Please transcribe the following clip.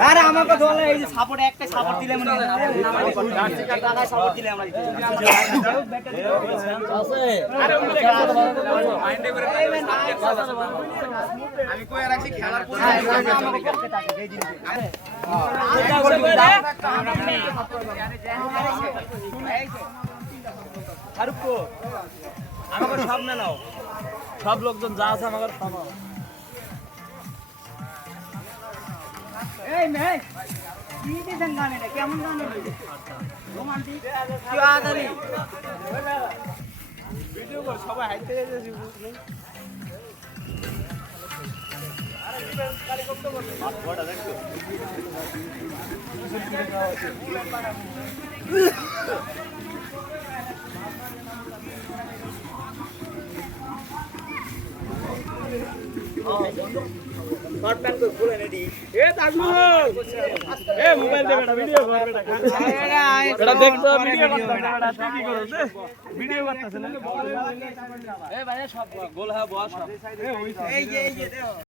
আরে আমাকে বলে এই যে সাপোর্ট একটা সাপোর্ট দিলে মনে হয় টাকা সাপোর্ট দিলে আমরা আছে আরে মাইন্ডে করে আমি কই রাখছি খেলার পর আমাকে পক্ষে থাকে এই জিনিস আরে আমাকে সব না নাও সব লোকজন যা আছে আমাকে থামাও এই মেয়ে কি দিছেন গান এটা কেমন গান হইছে রোমান্টিক কি আদারি ভিডিও কর সবাই হাইতে যাচ্ছে বুঝলেন আরে ডিফেন্স কালি করতে বলতে হাত বড় দেখো শর্ট প্যান্ট কই খুলে নেডি এ তাজু এ মোবাইল দে বেটা ভিডিও কর বেটা এটা দেখতো ভিডিও করতে বেটা তুই কি করছ ভিডিও করতেছ না এ ভাই সব গোল হ্যাঁ বস এই যে দেখো